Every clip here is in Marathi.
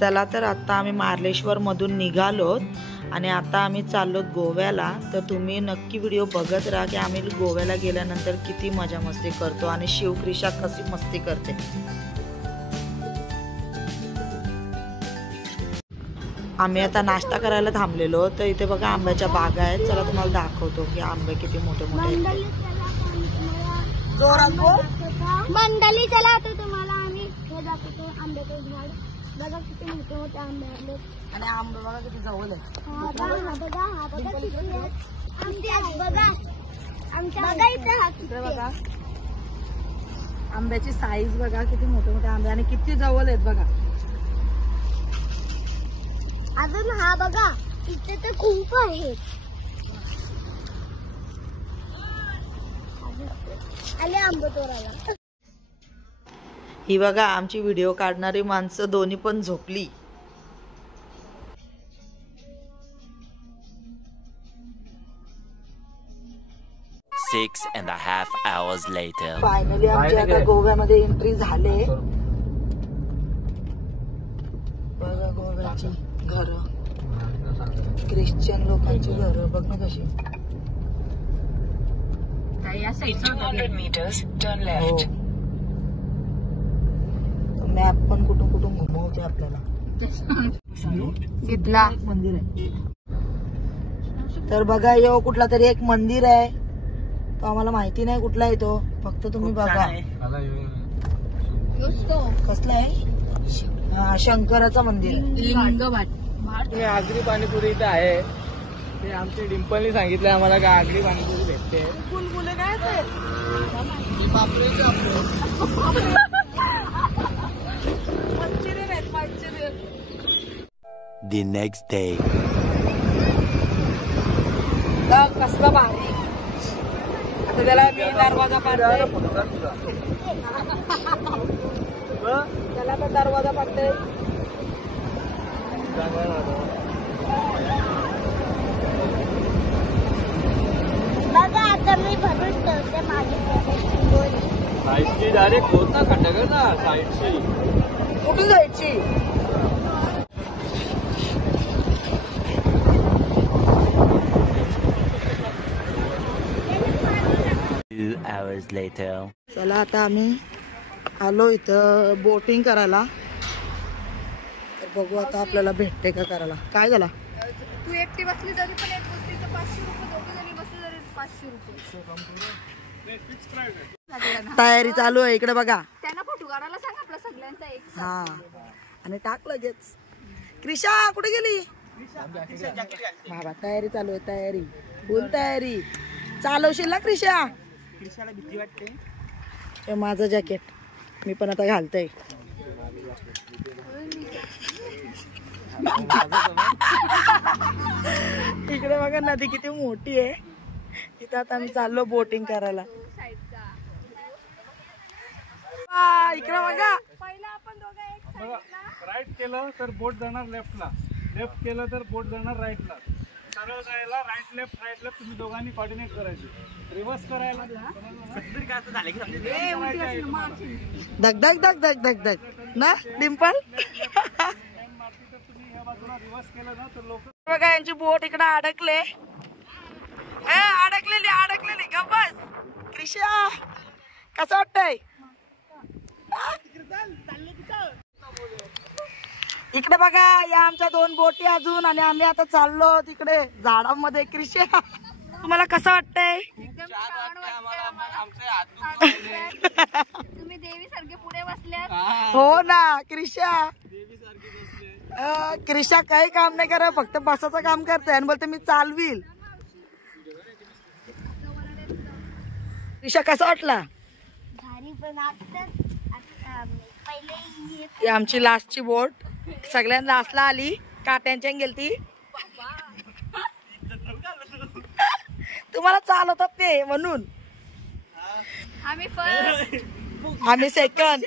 चला तर आता आम्ही मार्लेश्वर मधून निघालोत आणि आता आम्ही चाललोत गोव्याला। तर तुम्ही नक्की व्हिडिओ बघत राहा की आम्ही गोव्याला गेल्यानंतर किती मजा मस्ती करतो आणि शिवक्रिशा कशी मस्ती करते। आम्ही आता नाश्ता करायला थांबलेलो, तर इथे बघा आंब्याच्या बागा आहेत। चला तुम्हाला दाखवतो की आंबे किती मोठे मोठे आहेत। जोरात बोल। मंडळी चला आता तुम्हाला आम्ही हे दाखवतो आंब्याचं झाड। बघा किती मोठे मोठे आंबे आहेत आणि आंबे बघा किती जवळ आहेत। बघा किती आहेत बघा बघा इथे बघा आंब्याची साईज बघा किती मोठे मोठे आंबे आणि किती जवळ आहेत बघा। अजून हा बघा इथे तर खूप आहेत। आले आंबे तोडायला। ही बघा आमची व्हिडिओ काढणारी माणसं दोन्ही पण झोपली। Six and a half hours later. Finally आमची आता गोव्यामध्ये एंट्री झाले। बघा गोव्याची घर, ख्रिश्चन लोकांची घर बघ ना कशी। 200 meters, turn left. मॅप पण कुठून कुठून घुमवते आपल्याला। इथला मंदिर आहे। तर बघा यो कुठला तरी एक मंदिर आहे, तो आम्हाला माहिती नाही कुठला आहे तो, फक्त तुम्ही बघा कसला आहे। हा शंकराचं मंदिर आहे। आगरी पाणीपुरी इथे आहे, ते आमचे डिंपलनी सांगितलं आम्हाला का आगरी पाणीपुरी भेटते। बुलबुले काय ते? The next day. कसला भारी। आता त्याला मी दरवाजा पाडते, त्याला पण दरवाजा पाडते। बघा आता मी भरून ठेवते माझी साईडची डायरेक्ट होत ना खड्डा ना साईडची कुठे जायची। 2 hours later. चला आता आम्ही आलो इथं बोटिंग करायला, तर बघू आता आपल्याला भेटते का करायला। काय झाला? तू एकटी बसली तरी पण एक गोष्टीचं 500 रुपये, दोघे जणी बसले तरी 500 रुपये। तयारी चालू आहे इकडे बघा। त्यांना फोटो काढायला सांग आपला सगळ्यांचा एक। हा आणि टाक लगेच। क्रिशा कुठे गेली? बाबा तयारी चालू आहे, तयारी फुल तयारी। चालवशील ना क्रिशा? क्रिशाला भीती वाटते। हे माझं जॅकेट मी पण आता घालतोय। इकडे बघा नदी किती मोठी आहे, तिथं आता आम्ही चाललो बोटिंग करायला। इकडे बघा पहिला आपण दोघं एक साईडला राईट केलं तर बोट जाणार लेफ्टला, लेफ्ट केलं तर बोट जाणार राईटला। सरळ जायला राईट लेफ्ट तुम्ही दोघांनी कॉर्डिनेट करायची। रिव्हर्स करायला धक धक धक धक धक धक ना डिंपल। रिव्हर्स केलं ना तर लोक बघा यांची बोट इकडे अडकले, अडकलेली गबस। क्रिशा कसं वाटतंय? इकडे बघा या आमच्या 2 बोटी अजून, आणि आम्ही आता चाललो तिकडे झाडांमध्ये। क्रिशा तुम्हाला कसं वाटतंय? तुम्ही देवी सारखे पुढे बसल्यात। हो ना क्रिशा, क्रिशा काही काम नाही करत, फक्त बसाचं काम करते आणि बोलते मी चालवील। क्रिशा कसा वाटला? भारी पण आता पहिले ही आमची लास्टची बोट, सगळ्यांना लास्टला आली, काट्यांच्या गेलती। तुम्हाला चालवतात ते म्हणून, आम्ही फर्स्ट आम्ही सेकंड।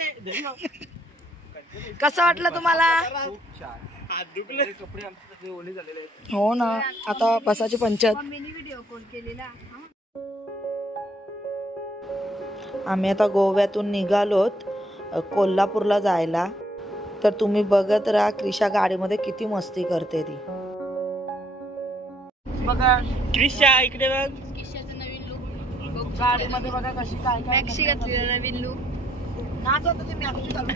कसं वाटलं तुम्हाला? हो ना, आता बसाची पंचायत। मम्मीने व्हिडिओ कॉल केलेला। आम्ही आता गोव्यातून निघालोत कोल्हापूरला जायला। तर तुम्ही बघत राहा क्रिशा गाडीमध्ये किती मस्ती करते ती. बघा क्रिशा इकडे बघ, गाडीमध्ये बघा कशी काय काय मॅक्सी घातलेला नवीन लुक. नाच होतं ते मॅक्सी चालू.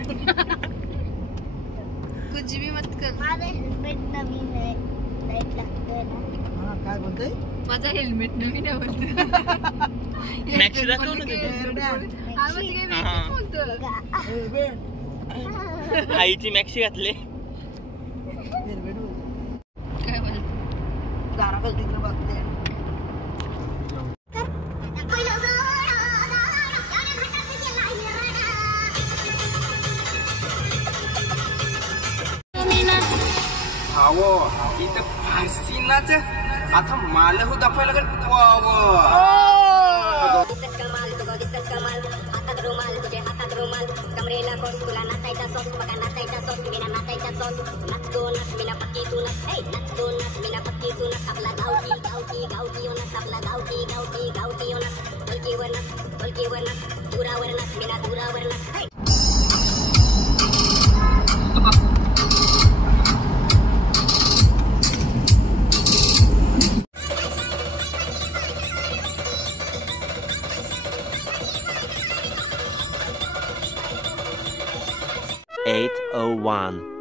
कुछ भी मत कर. माझा हेल्मेट नवीन आहे, लाईट लागतोय ना. हा काय बोलतोय? माझा हेल्मेट नवीन आहे बोलतो. मॅक्सी दाखव ना तिथे. आईची मॅक्सी घातली. काय बोलतो? दाराकडे तिकडे बघते. इथं फारसीनाच आता माल हो दाखवायला लागेल. कमरेला कोस तुला नाचायचा सॉस बघा नाचायचा सॉस बिना नाचायचा सॉस नाचतो नाच बिना पक्की तू नच हे नाचतो नाच बिना पक्की तू नच आपला गावठी गावठी गावठी ओ नच आपला गावठी गावठी गावठी ओ नच ढोलकीवर नच दुरावर नच बिना दुरावर नच हे.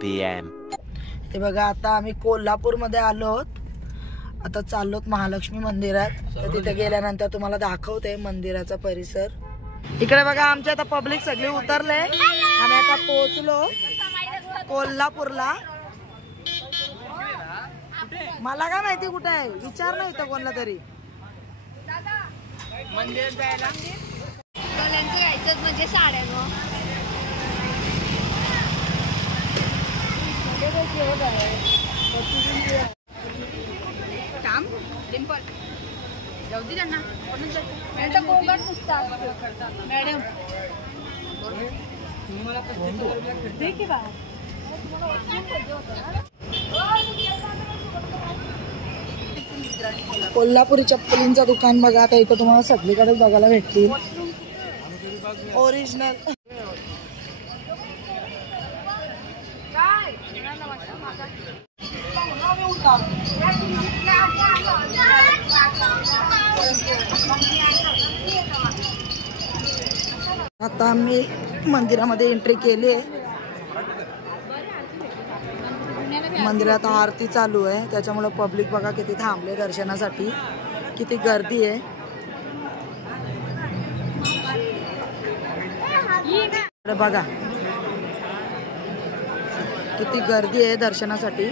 PM. हे बघा आता आम्ही कोल्हापूरमध्ये आलो आहोत. आता चाललोत महालक्ष्मी मंदिरात. तर तिथे गेल्यानंतर तुम्हाला दाखवते मंदिराचा परिसर. इकडे बघा आमच्या आता पब्लिक सगळी उतरले आणि आता पोहोचलो कोल्हापूरला. मला काय माहिती कुठे आहे, विचार नाही तर कोणला तरी. मंदिर जायला जायचं म्हणजे साड्या काम डिंपल जाऊ दे त्यांना. त्यांचा गोंगाट नुसता मॅडम कोल्हापुरी चप्पलींचं दुकान बघा. आता इथं तुम्हाला सगळीकडे बघायला भेटतील ओरिजिनल. आता आम्ही मंदिरामध्ये एंट्री केली आहे. मंदिरात आरती चालू आहे त्याच्यामुळे पब्लिक बघा किती थांबले दर्शनासाठी, किती गर्दी आहे. बघा किती गर्दी आहे दर्शनासाठी.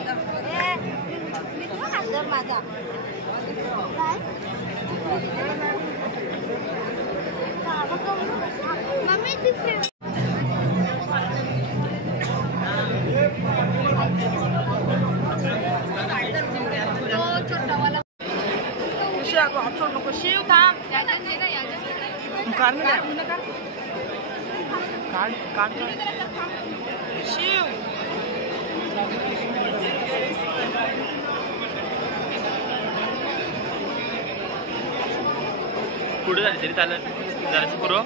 शिव थांब शिव पुढे झाली तरी चालेल जराचं पुरव.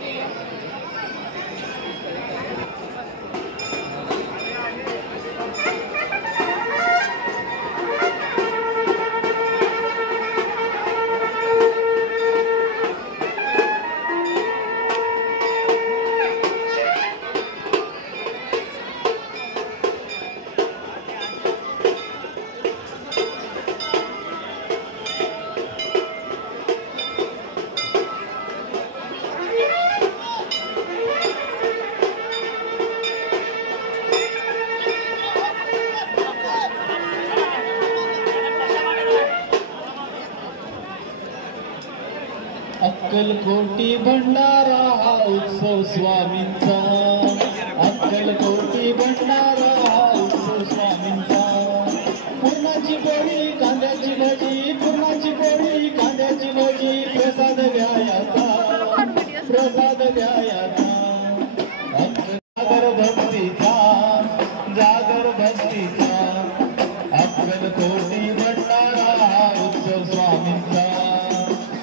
अक्कलकोटी भंडारा हा उत्सव स्वामींचा. अक्कलकोटी भंडारा हा उत्सव स्वामींचा. पुरणाची पोळी कांद्याची भजी, पुरणाची पोळी कांद्याची भजी, प्रसाद घ्यायचा, प्रसाद घ्यायचा. जागर भक्तीचा, जागर भक्तीचा. अक्कलकोटी भंडारा हा उत्सव स्वामींचा.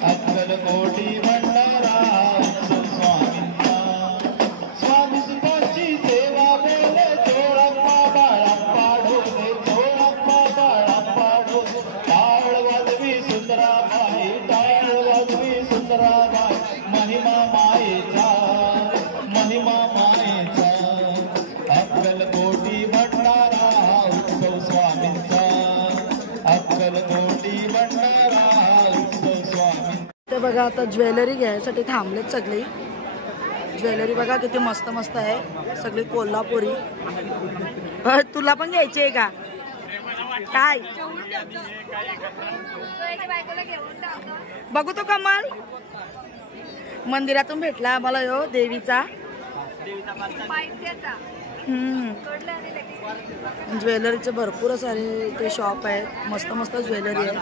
अक्कलकोटी भंडारा उत्सव स्वामींचा. स्वामी सुखाची सेवा बोले चोळा इकडे बघा आता ज्वेलरी घ्यायसाठी थांबलेत सगळी. ज्वेलरी बघा किती मस्त मस्त आहे, सगळी कोल्हापुरी. तुला पण घ्यायची आहे का काय? बघू तो कमाल. मंदिरातून भेटला आम्हाला यो देवीचा. ज्वेलरीचे भरपूर सारे ते शॉप आहेत, मस्त मस्त ज्वेलरी आहे.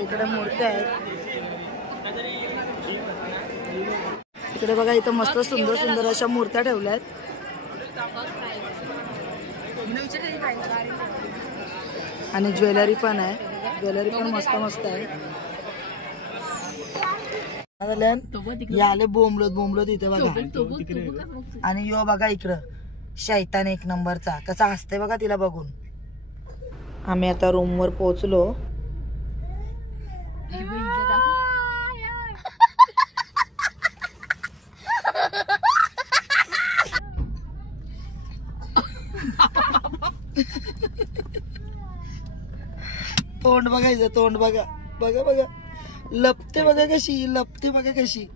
इकडे मूर्त्या आहेत. इकडे बघा इथं मस्त सुंदर सुंदर अशा मूर्त्या ठेवल्या आहेत. आणि ज्वेलरी पण आहे, ज्वेलरी पण मस्त मस्त आहे. याले बोंबलत इथे बघा. आणि यो बघा इकडं शैतान एक नंबरचा कसा हसते बघा तिला बघून. आम्ही आता रूमवर पोहोचलो. तोंड बघायचं, तोंड बघा बघा बघा. लपते बघा कशी, लपते बघा कशी.